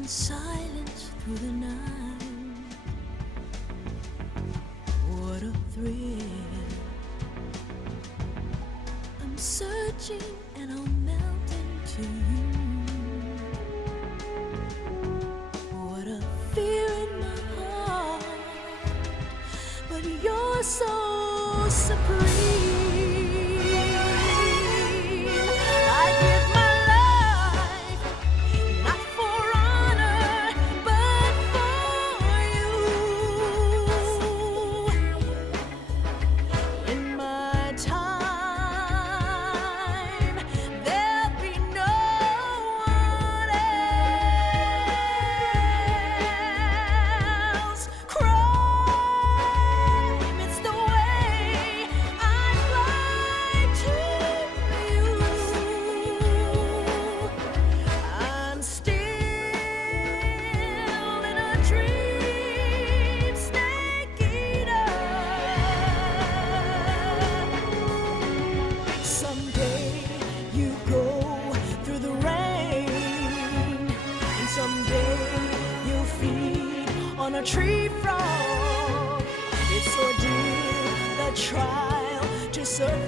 and silence through the night. What a thrill. I'm searching and I'll melt into you. What a fear in my heart, but you're so supreme. A tree frog, it's ordeal, the trial to survive.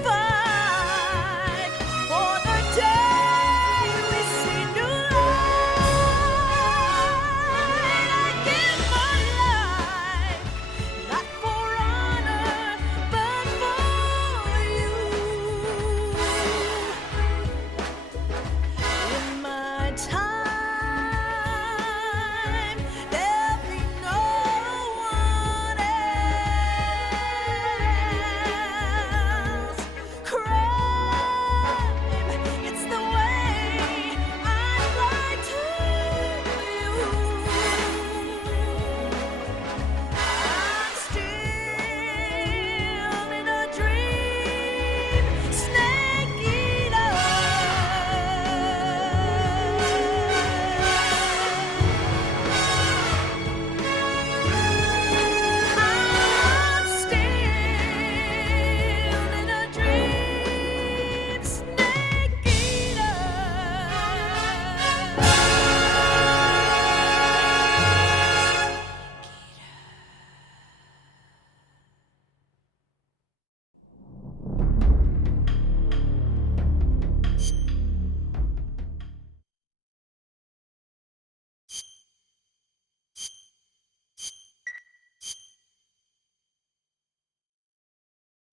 For the day we see new light, I give my life, not for honor, but for you. In my time,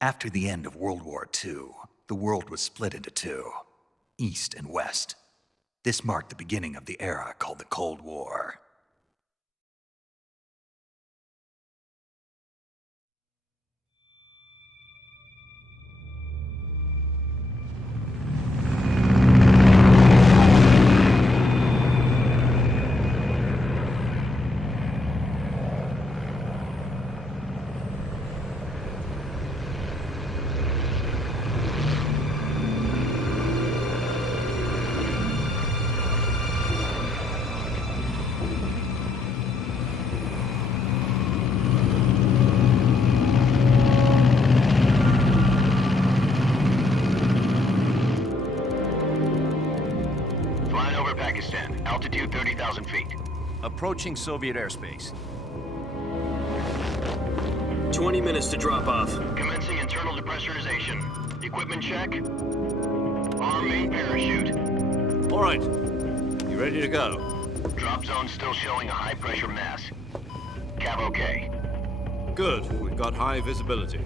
After the end of World War II, the world was split into two, East and West. This marked the beginning of the era called the Cold War. Altitude 30,000 feet. Approaching Soviet airspace. 20 minutes to drop off. Commencing internal depressurization. Equipment check. Arm main parachute. All right. You ready to go? Drop zone still showing a high pressure mass. Cav okay. Good. We've got high visibility.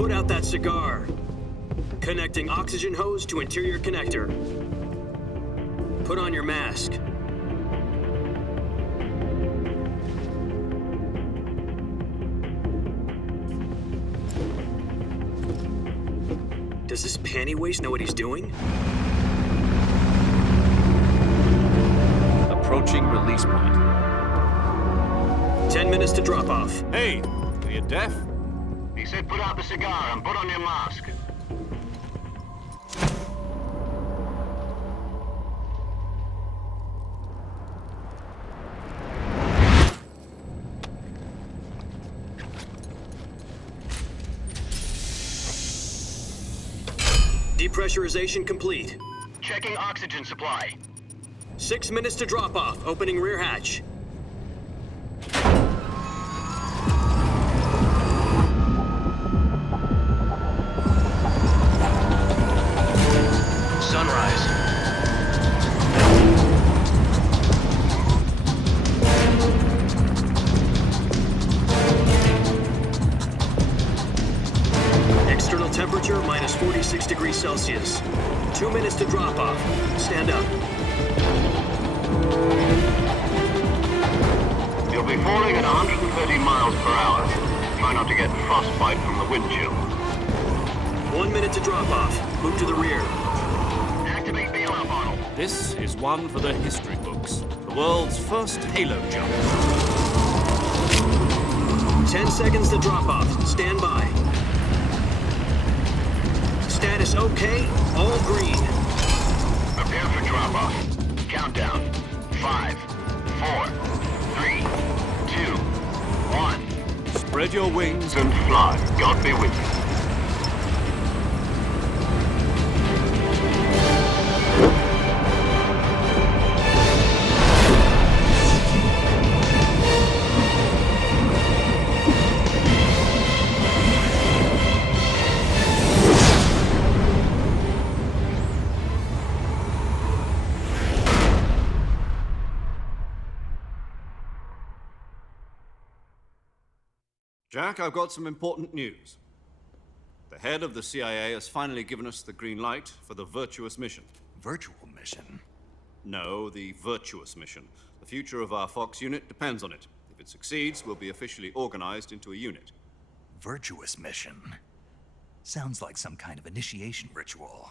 Put out that cigar. Connecting oxygen hose to interior connector. Put on your mask. Does this panty waste know what he's doing? Approaching release point. 10 minutes to drop off. Hey, are you deaf? He said put out the cigar and put on your mask. Depressurization complete. Checking oxygen supply. 6 minutes to drop off. Opening rear hatch. Sunrise. External temperature minus 46 degrees Celsius. 2 minutes to drop off. Stand up. You'll be falling at 130 miles per hour. Try not to get frostbite from the wind chill. 1 minute to drop off. Move to the rear. Activate bailout model. This is one for the history books. The world's first halo jump. 10 seconds to drop off. Stand by. Status okay. All green. Prepare for drop-off. Countdown. 5, 4, 3, 2, 1. Spread your wings And fly. God be with you. Jack, I've got some important news. The head of the CIA has finally given us the green light for the virtuous mission. Virtual mission? No, the virtuous mission. The future of our Fox unit depends on it. If it succeeds, we'll be officially organized into a unit. Virtuous mission? Sounds like some kind of initiation ritual.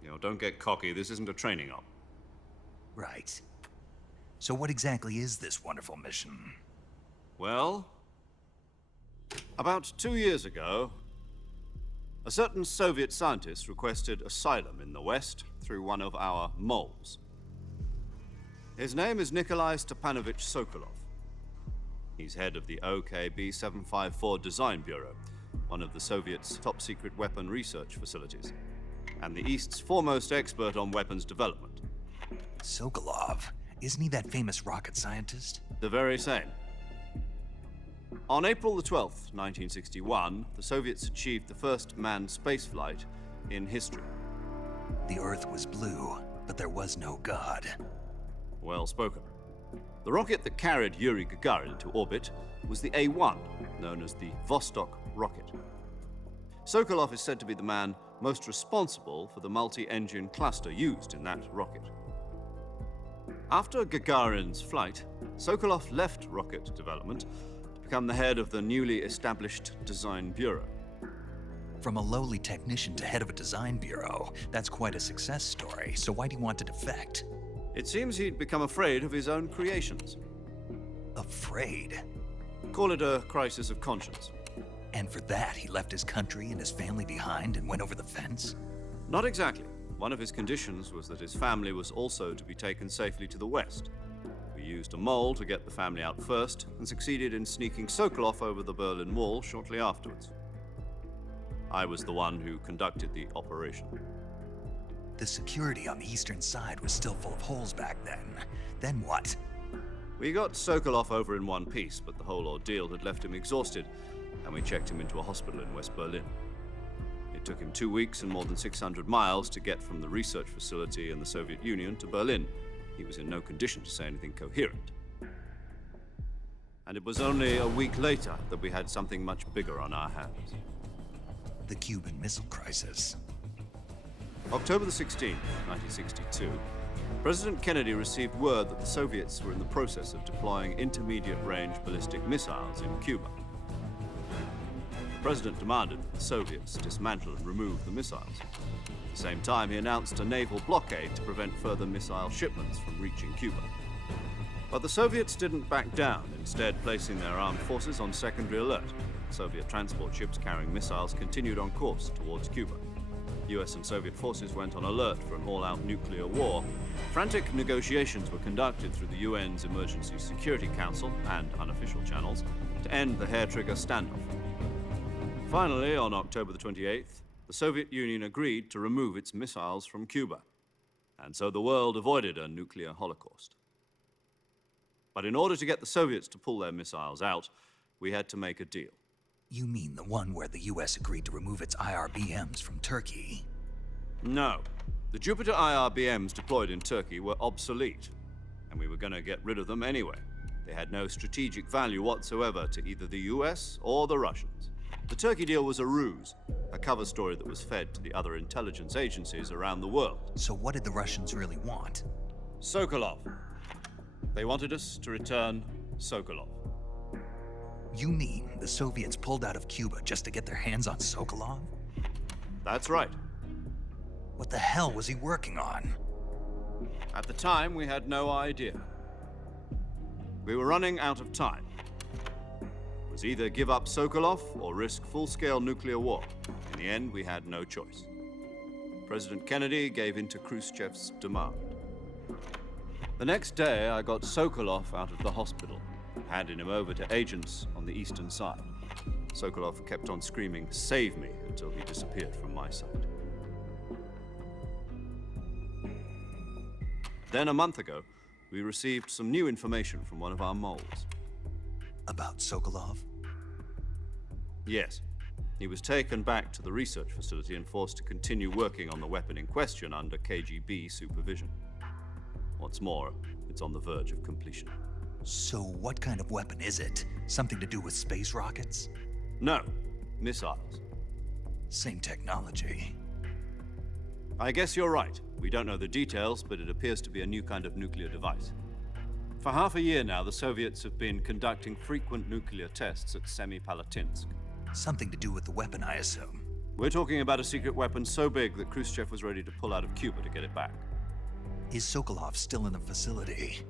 You know, don't get cocky. This isn't a training op. Right. So what exactly is this wonderful mission? Well, about 2 years ago, a certain Soviet scientist requested asylum in the West through one of our moles. His name is Nikolai Stepanovich Sokolov. He's head of the OKB 754 Design Bureau, one of the Soviets' top-secret weapon research facilities, and the East's foremost expert on weapons development. Sokolov? Isn't he that famous rocket scientist? The very same. On April the 12th, 1961, the Soviets achieved the first manned spaceflight in history. The Earth was blue, but there was no God. Well spoken. The rocket that carried Yuri Gagarin to orbit was the A-1, known as the Vostok rocket. Sokolov is said to be the man most responsible for the multi-engine cluster used in that rocket. After Gagarin's flight, Sokolov left rocket development to become the head of the newly established Design Bureau. From a lowly technician to head of a design bureau, that's quite a success story. So why do you want to defect? It seems he'd become afraid of his own creations. Afraid? Call it a crisis of conscience. And for that, he left his country and his family behind and went over the fence? Not exactly. One of his conditions was that his family was also to be taken safely to the West. We used a mole to get the family out first and succeeded in sneaking Sokolov over the Berlin Wall shortly afterwards. I was the one who conducted the operation. The security on the eastern side was still full of holes back then. Then what? We got Sokolov over in one piece, but the whole ordeal had left him exhausted, and we checked him into a hospital in West Berlin. It took him 2 weeks and more than 600 miles to get from the research facility in the Soviet Union to Berlin. He was in no condition to say anything coherent. And it was only a week later that we had something much bigger on our hands. The Cuban Missile Crisis. October the 16th, 1962, President Kennedy received word that the Soviets were in the process of deploying intermediate-range ballistic missiles in Cuba. The President demanded that the Soviets dismantle and remove the missiles. At the same time, he announced a naval blockade to prevent further missile shipments from reaching Cuba. But the Soviets didn't back down, instead placing their armed forces on secondary alert. Soviet transport ships carrying missiles continued on course towards Cuba. US and Soviet forces went on alert for an all-out nuclear war. Frantic negotiations were conducted through the UN's Emergency Security Council and unofficial channels to end the hair-trigger standoff. Finally, on October the 28th, the Soviet Union agreed to remove its missiles from Cuba, and so the world avoided a nuclear holocaust. But in order to get the Soviets to pull their missiles out, we had to make a deal. You mean the one where the US agreed to remove its IRBMs from Turkey? No. The Jupiter IRBMs deployed in Turkey were obsolete, and we were going to get rid of them anyway. They had no strategic value whatsoever to either the US or the Russians. The Turkey deal was a ruse, a cover story that was fed to the other intelligence agencies around the world. So what did the Russians really want? Sokolov. They wanted us to return Sokolov. You mean the Soviets pulled out of Cuba just to get their hands on Sokolov? That's right. What the hell was he working on? At the time, we had no idea. We were running out of time. It was either give up Sokolov or risk full-scale nuclear war. In the end, we had no choice. President Kennedy gave in to Khrushchev's demand. The next day, I got Sokolov out of the hospital, handing him over to agents on the eastern side. Sokolov kept on screaming, "Save me," until he disappeared from my sight. Then, a month ago, we received some new information from one of our moles. About Sokolov? Yes. He was taken back to the research facility and forced to continue working on the weapon in question under KGB supervision. What's more, it's on the verge of completion. So what kind of weapon is it? Something to do with space rockets? No, missiles. Same technology. I guess you're right. We don't know the details, but it appears to be a new kind of nuclear device. For half a year now, the Soviets have been conducting frequent nuclear tests at Semipalatinsk. Something to do with the weapon, I assume. We're talking about a secret weapon so big that Khrushchev was ready to pull out of Cuba to get it back. Is Sokolov still in the facility?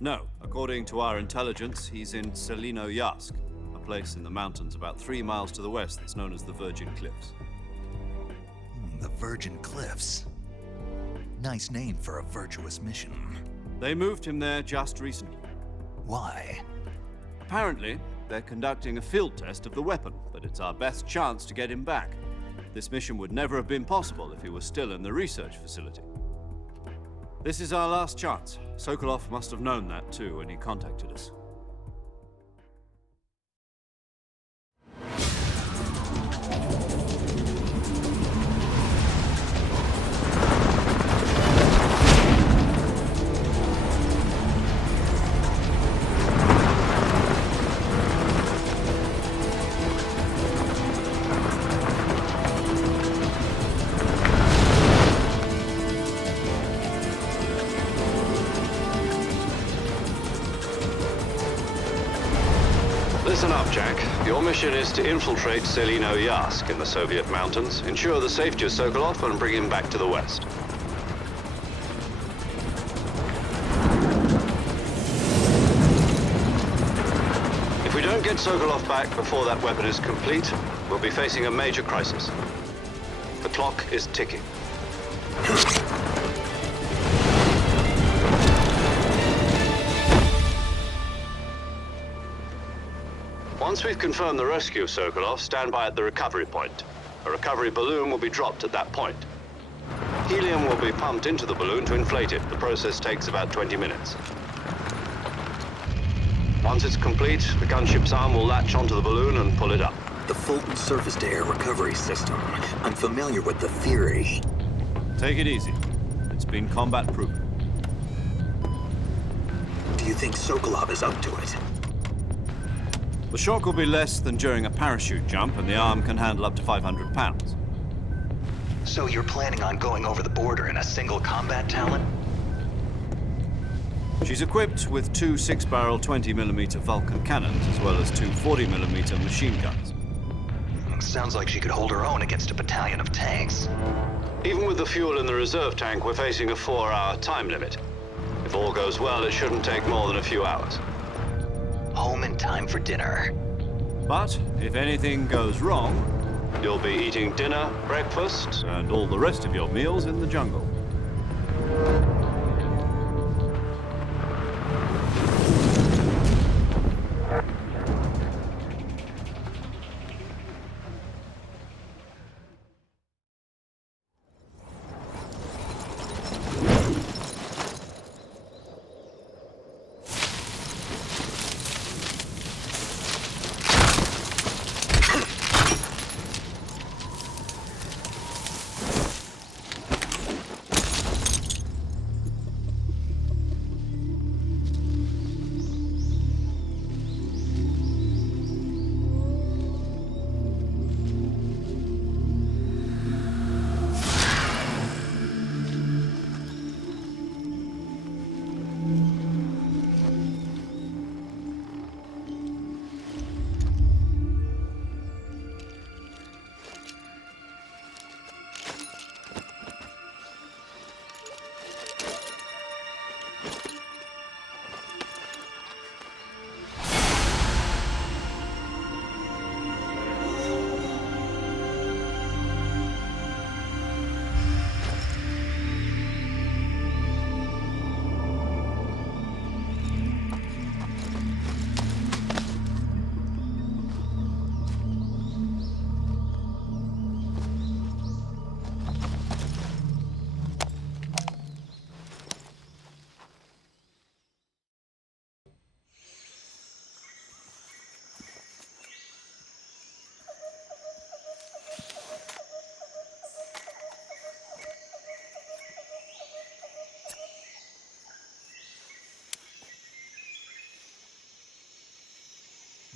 No. According to our intelligence, he's in Selino-Yarsk, a place in the mountains about 3 miles to the west that's known as the Virgin Cliffs. The Virgin Cliffs. Nice name for a virtuous mission. They moved him there just recently. Why? Apparently, they're conducting a field test of the weapon, but it's our best chance to get him back. This mission would never have been possible if he was still in the research facility. This is our last chance. Sokolov must have known that too when he contacted us. Listen up, Jack. Your mission is to infiltrate Selino-Yarsk in the Soviet mountains, ensure the safety of Sokolov, and bring him back to the west. If we don't get Sokolov back before that weapon is complete, we'll be facing a major crisis. The clock is ticking. Once we've confirmed the rescue of Sokolov, stand by at the recovery point. A recovery balloon will be dropped at that point. Helium will be pumped into the balloon to inflate it. The process takes about 20 minutes. Once it's complete, the gunship's arm will latch onto the balloon and pull it up. The Fulton surface-to-air recovery system. I'm familiar with the theory. Take it easy. It's been combat-proven. Do you think Sokolov is up to it? The shock will be less than during a parachute jump, and the arm can handle up to 500 pounds. So you're planning on going over the border in a single combat talon? She's equipped with 2 6-barrel 20mm Vulcan cannons, as well as 2 40mm machine guns. Sounds like she could hold her own against a battalion of tanks. Even with the fuel in the reserve tank, we're facing a 4-hour time limit. If all goes well, it shouldn't take more than a few hours. Home in time for dinner. But if anything goes wrong, you'll be eating dinner, breakfast, and all the rest of your meals in the jungle.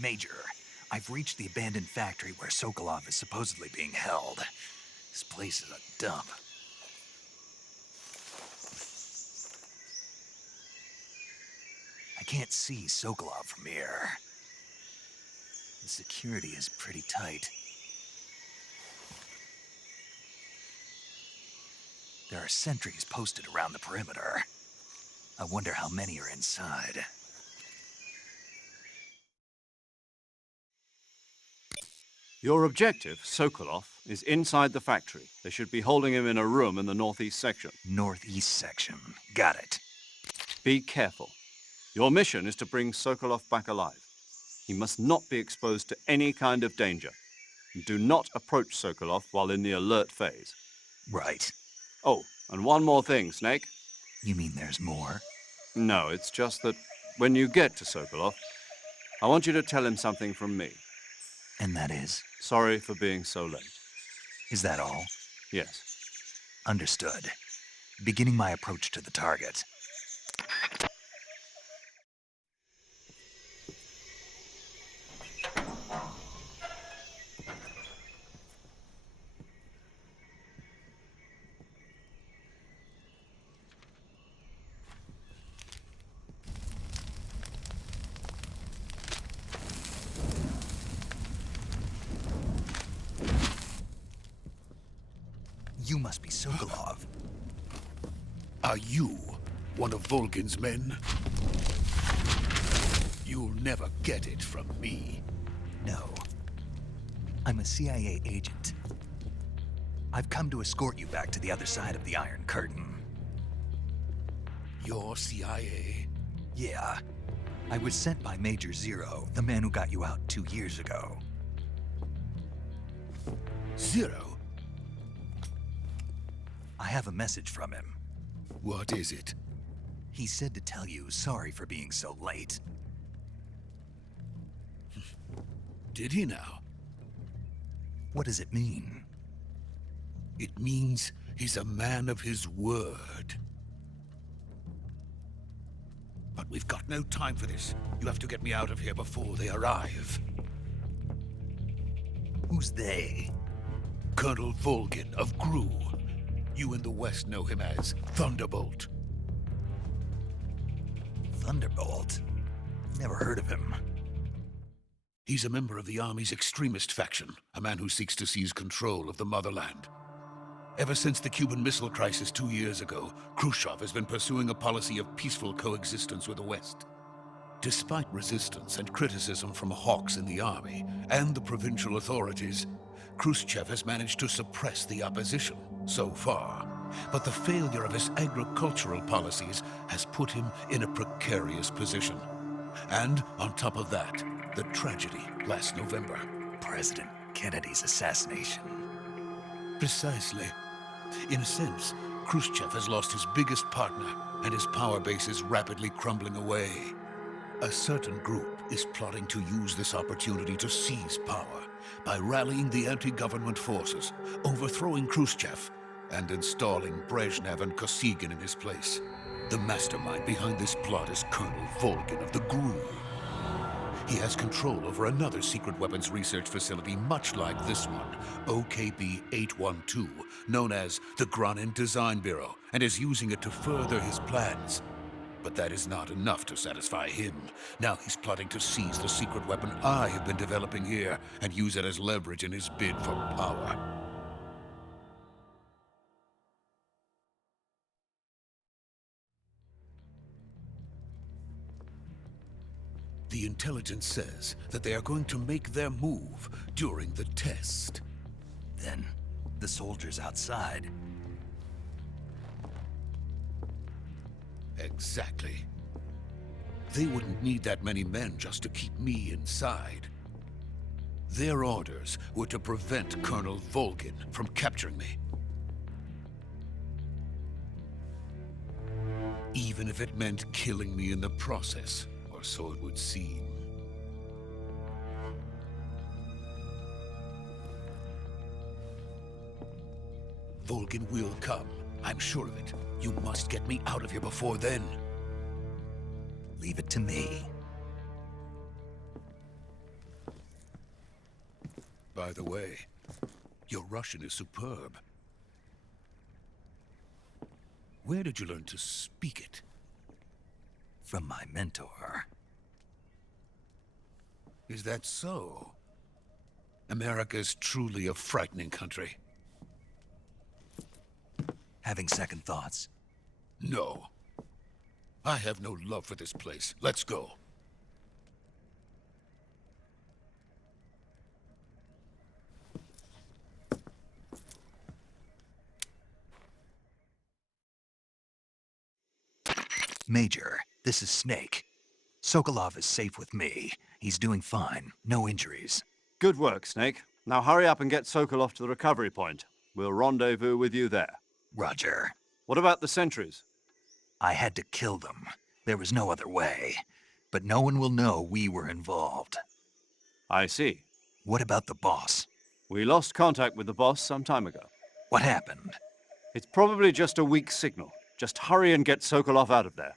Major, I've reached the abandoned factory where Sokolov is supposedly being held. This place is a dump. I can't see Sokolov from here. The security is pretty tight. There are sentries posted around the perimeter. I wonder how many are inside. Your objective, Sokolov, is inside the factory. They should be holding him in a room in the northeast section. Northeast section. Got it. Be careful. Your mission is to bring Sokolov back alive. He must not be exposed to any kind of danger. Do not approach Sokolov while in the alert phase. Right. Oh, and one more thing, Snake. You mean there's more? No, it's just that when you get to Sokolov, I want you to tell him something from me. And that is? Sorry for being so late. Is that all? Yes. Understood. Beginning my approach to the target. You must be Sokolov. Are you one of Volgin's men? You'll never get it from me. No. I'm a CIA agent. I've come to escort you back to the other side of the Iron Curtain. You're CIA? Yeah. I was sent by Major Zero, the man who got you out 2 years ago. Zero? I have a message from him. What is it? He said to tell you sorry for being so late. Did he now? What does it mean? It means he's a man of his word. But we've got no time for this. You have to get me out of here before they arrive. Who's they? Colonel Volgin of GRU. You in the West know him as Thunderbolt. Thunderbolt? Never heard of him. He's a member of the Army's extremist faction, a man who seeks to seize control of the motherland. Ever since the Cuban Missile Crisis 2 years ago, Khrushchev has been pursuing a policy of peaceful coexistence with the West. Despite resistance and criticism from hawks in the Army and the provincial authorities, Khrushchev has managed to suppress the opposition so far. But the failure of his agricultural policies has put him in a precarious position. And on top of that, the tragedy last November. President Kennedy's assassination. Precisely. In a sense, Khrushchev has lost his biggest partner, and his power base is rapidly crumbling away. A certain group is plotting to use this opportunity to seize power by rallying the anti-government forces, overthrowing Khrushchev, and installing Brezhnev and Kosygin in his place. The mastermind behind this plot is Colonel Volgin of the GRU. He has control over another secret weapons research facility much like this one, OKB-812, known as the Granin Design Bureau, and is using it to further his plans. But that is not enough to satisfy him. Now he's plotting to seize the secret weapon I have been developing here and use it as leverage in his bid for power. The intelligence says that they are going to make their move during the test. Then, the soldiers outside. Exactly. They wouldn't need that many men just to keep me inside. Their orders were to prevent Colonel Volgin from capturing me. Even if it meant killing me in the process, or so it would seem. Volgin will come. I'm sure of it. You must get me out of here before then. Leave it to me. by the way. Your Russian is superb. Where did you learn to speak it? From my mentor. Is that so? America is truly a frightening country. Having second thoughts? No. I have no love for this place. Let's go. Major, this is Snake. Sokolov is safe with me. He's doing fine. No injuries. Good work, Snake. Now hurry up and get Sokolov to the recovery point. We'll rendezvous with you there. Roger. What about the sentries? I had to kill them. There was no other way. But no one will know we were involved. I see. What about the boss? We lost contact with the boss some time ago. What happened? It's probably just a weak signal. Just hurry and get Sokolov out of there.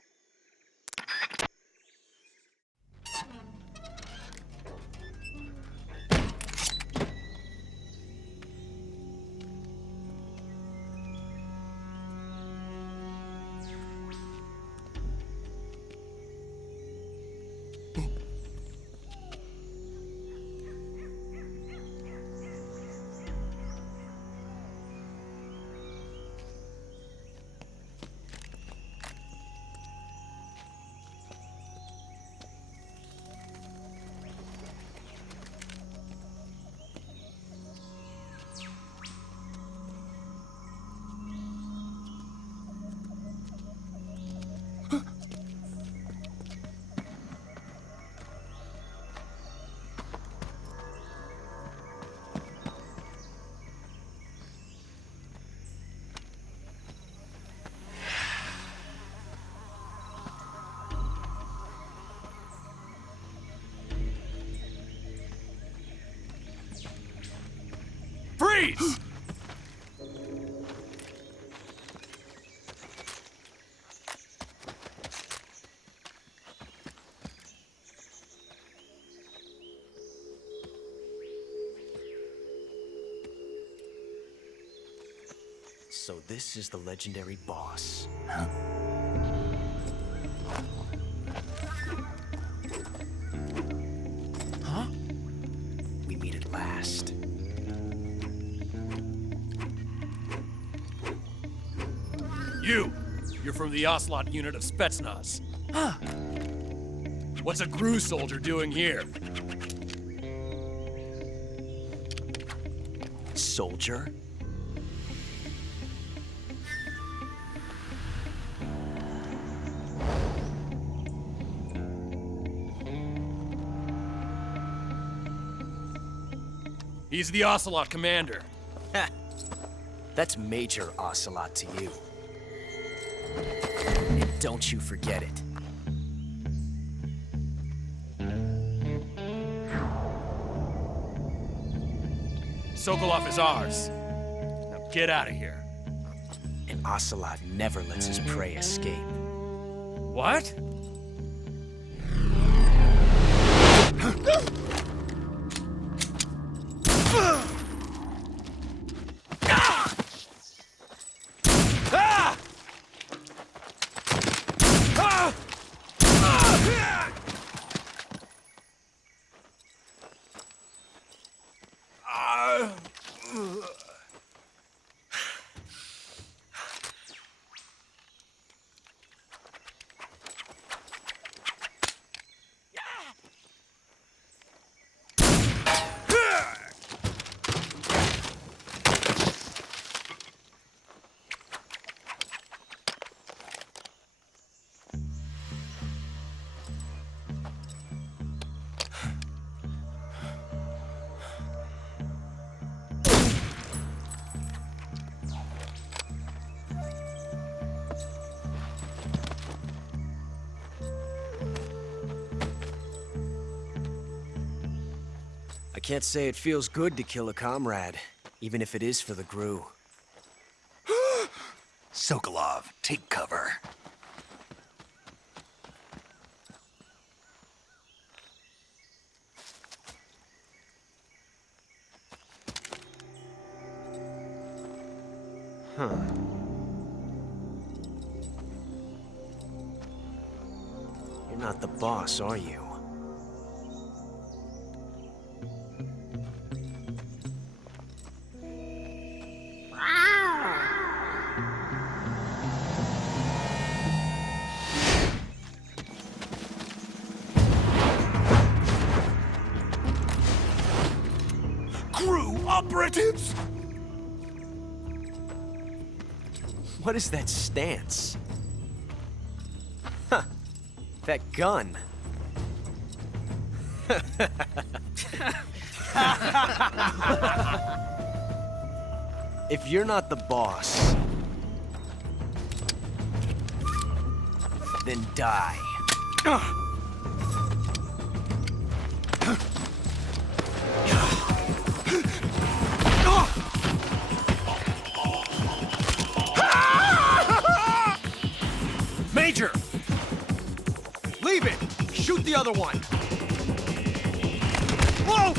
Freeze! So this is the legendary boss. Huh? We meet at last. You're from the Ocelot unit of Spetsnaz. Huh. What's a GRU soldier doing here? Soldier? He's the Ocelot commander. Ha! That's Major Ocelot to you. And don't you forget it. Sokolov is ours. Now get out of here. And Ocelot never lets his prey escape. What? I can't say it feels good to kill a comrade, even if it is for the GRU. Sokolov, take cover. Huh. You're not the boss, are you? Crew operatives! What is that stance? Huh. That gun. If you're not the boss, then die. Major! Leave it! Shoot the other one! Whoa!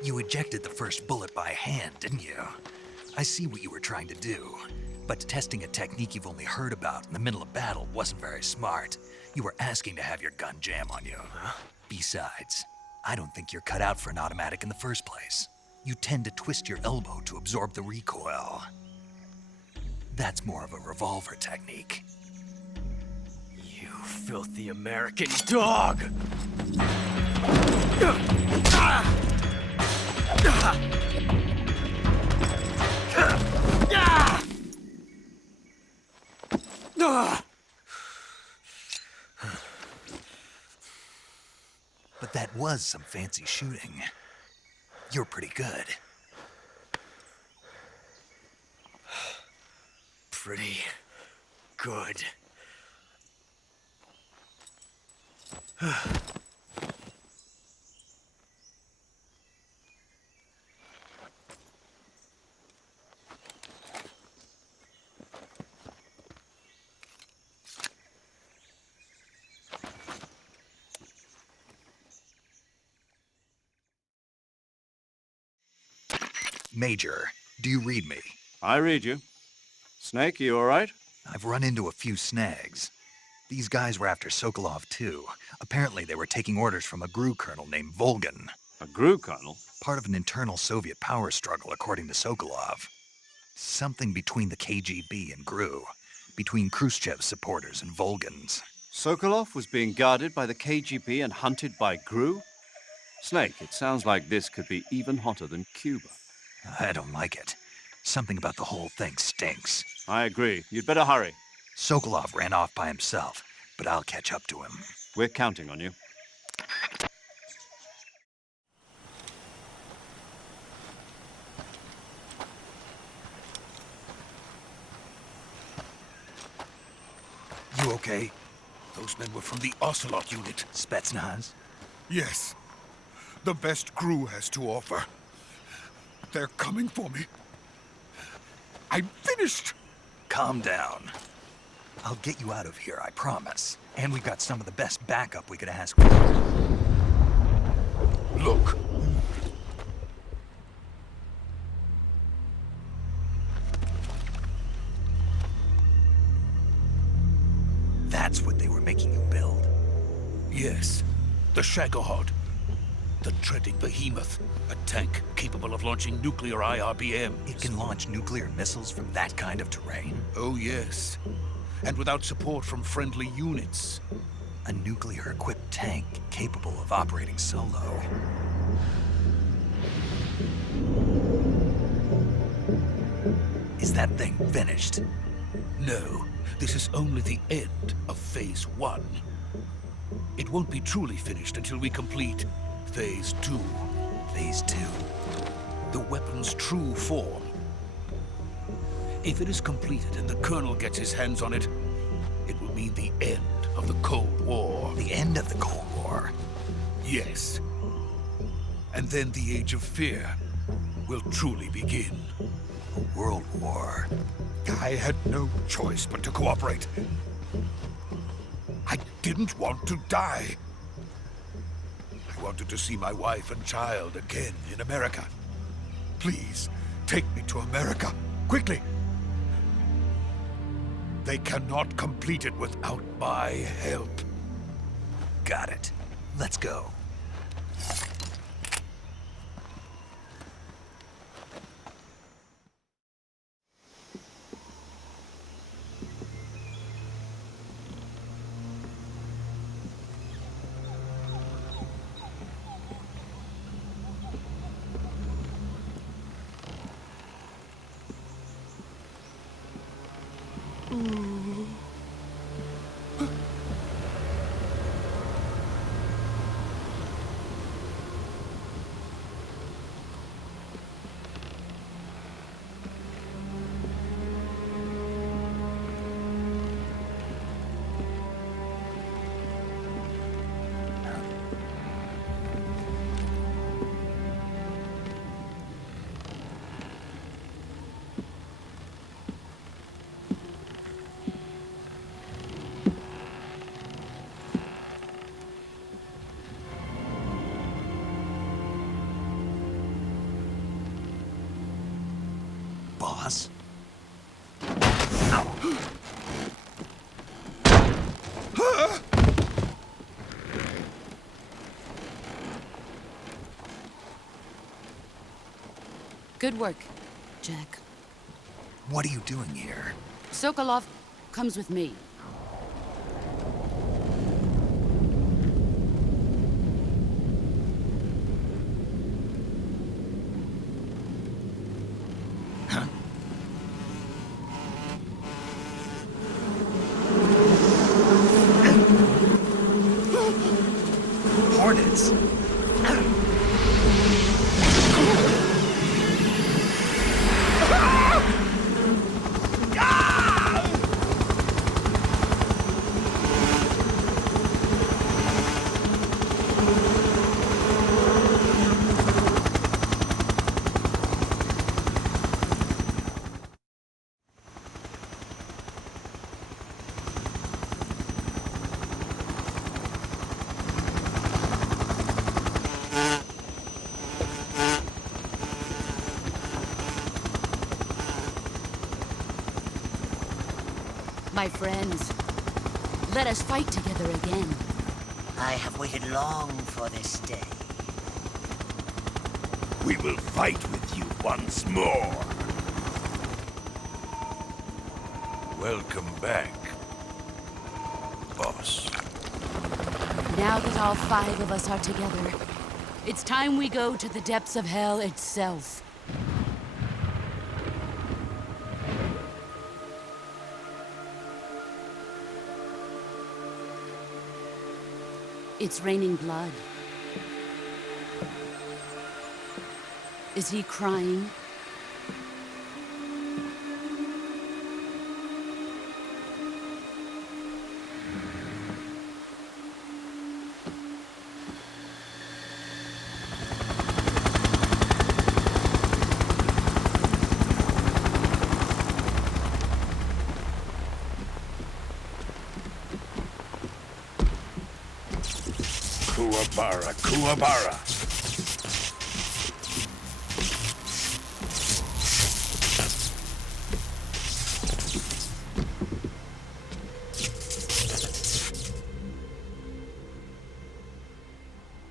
You ejected the first bullet by hand, didn't you? I see what you were trying to do. But testing a technique you've only heard about in the middle of battle wasn't very smart. You were asking to have your gun jam on you. Huh? Besides, I don't think you're cut out for an automatic in the first place. You tend to twist your elbow to absorb the recoil. That's more of a revolver technique. You filthy American dog! But that was some fancy shooting. You're pretty good. Pretty good. Major, do you read me? I read you. Snake, you all right? I've run into a few snags. These guys were after Sokolov too. Apparently they were taking orders from a GRU colonel named Volgan. A GRU colonel? Part of an internal Soviet power struggle, according to Sokolov. Something between the KGB and GRU. Between Khrushchev's supporters and Volgan's. Sokolov was being guarded by the KGB and hunted by GRU? Snake, it sounds like this could be even hotter than Cuba. I don't like it. Something about the whole thing stinks. I agree. You'd better hurry. Sokolov ran off by himself, but I'll catch up to him. We're counting on you. You okay? Those men were from the Ocelot unit. Spetsnaz? Yes. The best GRU has to offer. They're coming for me. I'm finished! Calm down. I'll get you out of here, I promise. And we've got some of the best backup we could ask for. Look. That's what they were making you build? Yes. The Shagohod. The treading behemoth. A tank capable of launching nuclear IRBMs. It can launch nuclear missiles from that kind of terrain? Oh, yes. And without support from friendly units. A nuclear-equipped tank capable of operating solo. Is that thing finished? No, this is only the end of Phase 1. It won't be truly finished until we complete Phase 2. Phase 2? The weapon's true form. If it is completed and the Colonel gets his hands on it, it will mean the end of the Cold War. The end of the Cold War? Yes. And then the Age of Fear will truly begin. A world war. I had no choice but to cooperate. I didn't want to die. I wanted to see my wife and child again in America. Please, take me to America, quickly. They cannot complete it without my help. Got it. Let's go. Boss? Good work, Jack. What are you doing here? Sokolov comes with me. Hornets? My friends, let us fight together again. I have waited long for this day. We will fight with you once more. Welcome back, boss. Now that all 5 of us are together, it's time we go to the depths of hell itself. It's raining blood. Is he crying? Kuwabara, Kuwabara.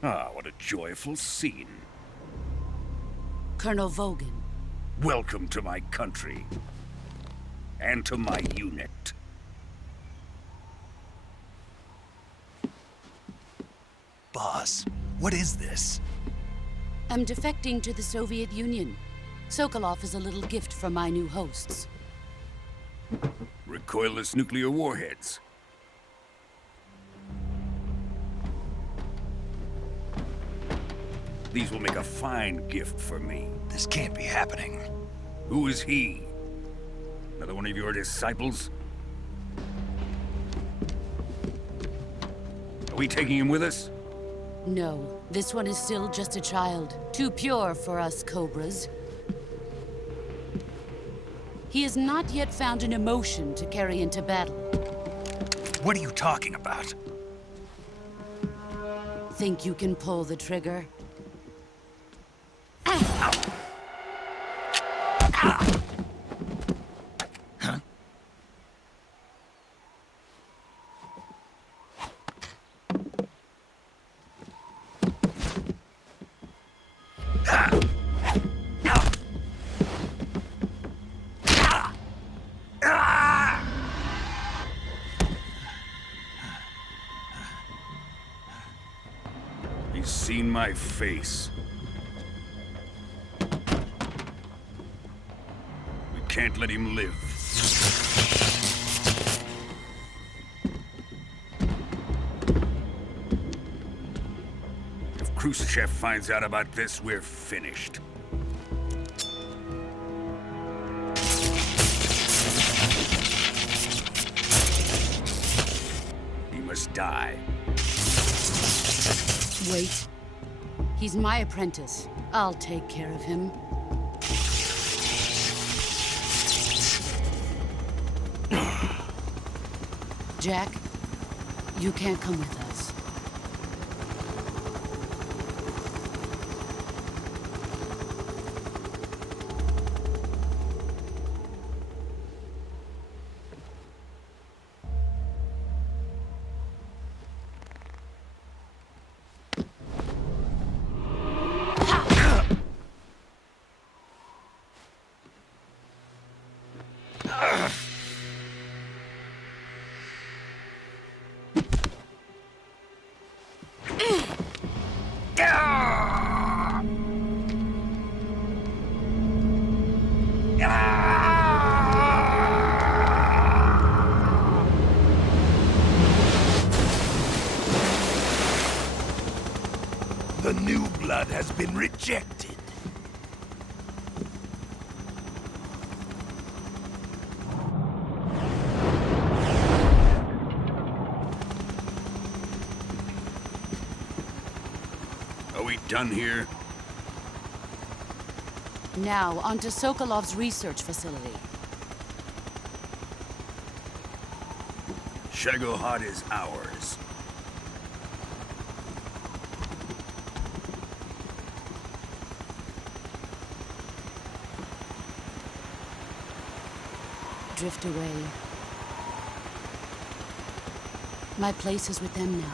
Ah, what a joyful scene. Colonel Vogan. Welcome to my country. And to my unit. Boss, what is this? I'm defecting to the Soviet Union. Sokolov is a little gift from my new hosts. Recoilless nuclear warheads. These will make a fine gift for me. This can't be happening. Who is he? Another one of your disciples? Are we taking him with us? No, this one is still just a child. Too pure for us Cobras. He has not yet found an emotion to carry into battle. What are you talking about? Think you can pull the trigger? He's seen my face. We can't let him live. If Khrushchev finds out about this, we're finished. He must die. Wait. He's my apprentice. I'll take care of him. Jack, you can't come with us. The new blood has been rejected. Are we done here? Now, onto Sokolov's research facility. Shagohod is ours. Drift away. My place is with them now.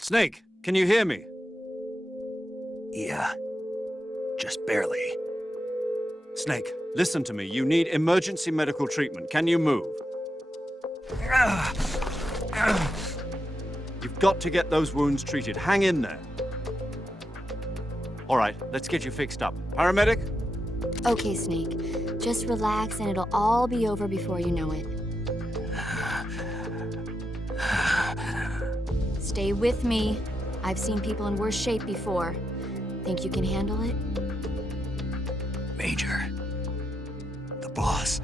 Snake, can you hear me? Yeah, just barely. Snake, listen to me. You need emergency medical treatment. Can you move? You've got to get those wounds treated. Hang in there. All right, let's get you fixed up. Paramedic? Okay, Snake. Just relax and it'll all be over before you know it. Stay with me. I've seen people in worse shape before. Think you can handle it? Major. The boss.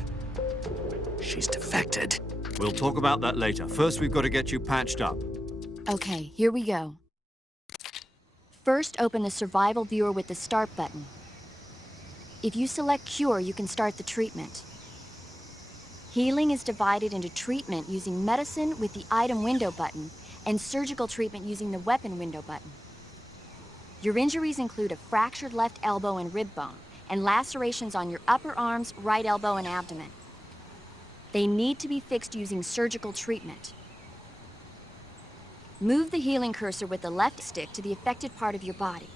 She's defected. We'll talk about that later. First, we've got to get you patched up. Okay, here we go. First, open the survival viewer with the start button. If you select cure, you can start the treatment. Healing is divided into treatment using medicine with the item window button and surgical treatment using the weapon window button. Your injuries include a fractured left elbow and rib bone and lacerations on your upper arms, right elbow, and abdomen. They need to be fixed using surgical treatment. Move the healing cursor with the left stick to the affected part of your body.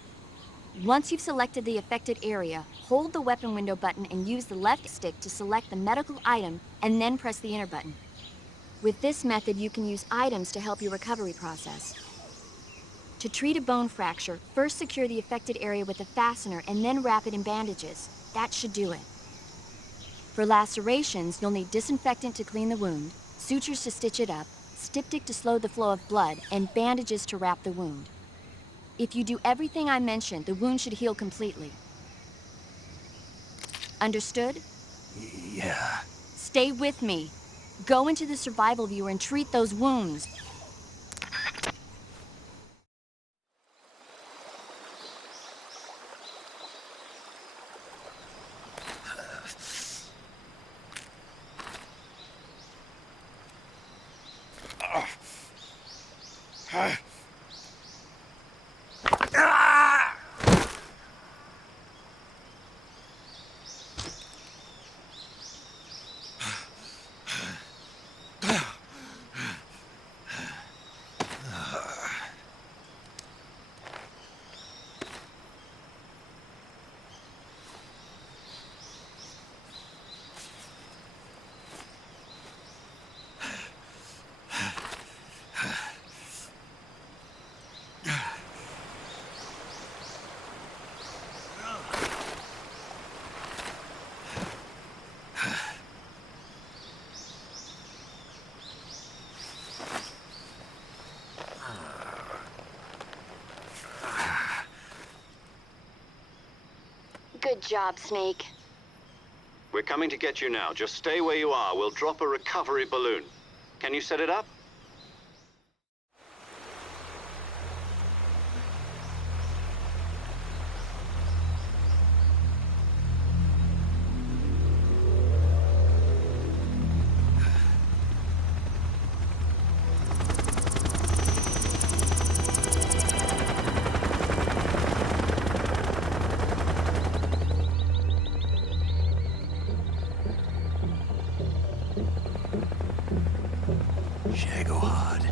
Once you've selected the affected area, hold the weapon window button and use the left stick to select the medical item and then press the enter button. With this method, you can use items to help your recovery process. To treat a bone fracture, first secure the affected area with a fastener and then wrap it in bandages. That should do it. For lacerations, you'll need disinfectant to clean the wound, sutures to stitch it up, styptic to slow the flow of blood, and bandages to wrap the wound. If you do everything I mentioned, the wound should heal completely. Understood? Yeah. Stay with me. Go into the survival viewer and treat those wounds. Good job, Snake. We're coming to get you now. Just stay where you are. We'll drop a recovery balloon. Can you set it up? Shagohod.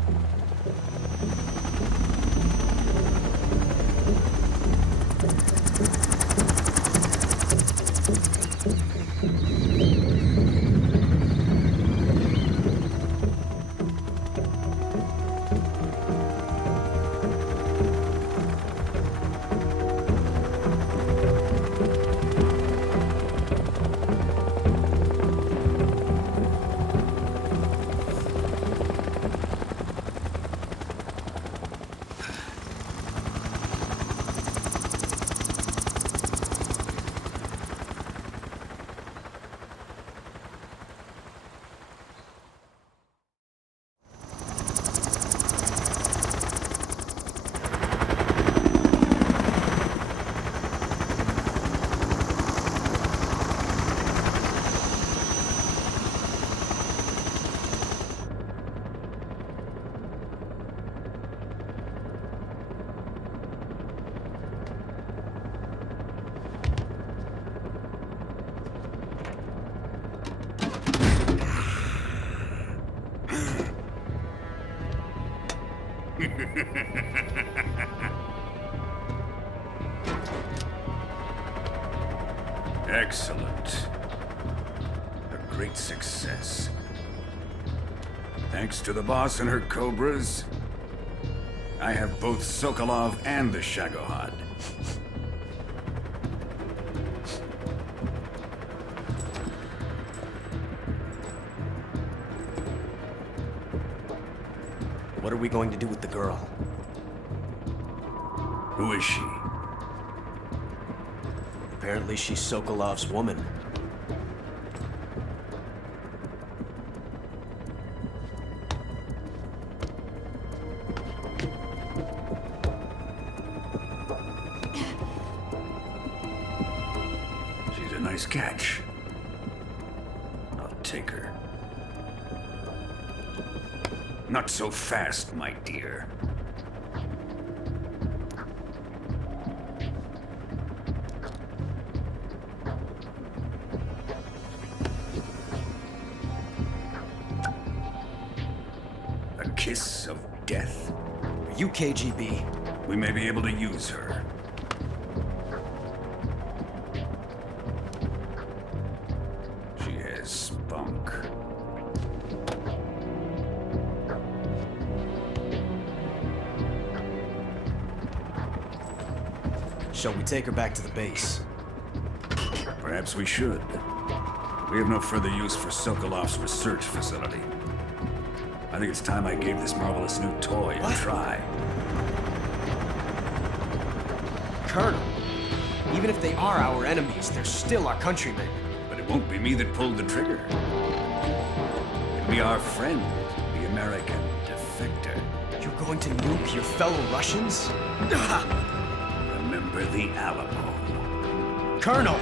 Excellent. A great success. Thanks to the boss and her cobras, I have both Sokolov and the Shagohod. What are we going to do with the girl? Who is she? Apparently she's Sokolov's woman. She's a nice catch. I'll take her. Not so fast, my dear. A kiss of death? Are you KGB? We may be able to use her. She has spunk. Shall we take her back to the base? Perhaps we should. We have no further use for Sokolov's research facility. I think it's time I gave this marvelous new toy a try. Colonel, even if they are our enemies, they're still our countrymen. But it won't be me that pulled the trigger. It'll be our friend, the American defector. You're going to nuke your fellow Russians? Remember the Alamo. Colonel!